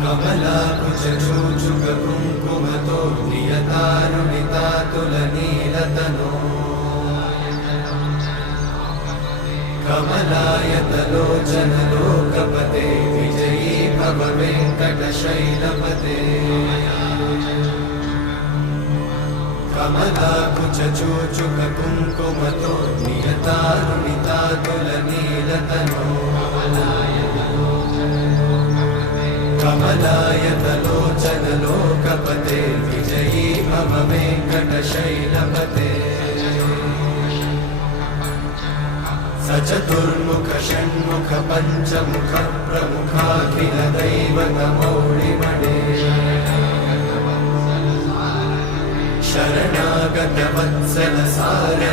कमलाकुचूचुककुङ्कुमतो नियतारुणितातुलनीलतनो कमलायतलोचनलोकपते विजयी भव वेङ्कटशैलपते कमलाकुचूचुककुङ्कुमतो नियतारुणितातुलनीलतनो कमलायतलोचनलोकपते विजयी भव वेङ्कटशैलपते सचतुर्मुख षण्मुख पञ्चमुख प्रमुखाखिलदैवतमौलिमणे शरणागतवत्सल सार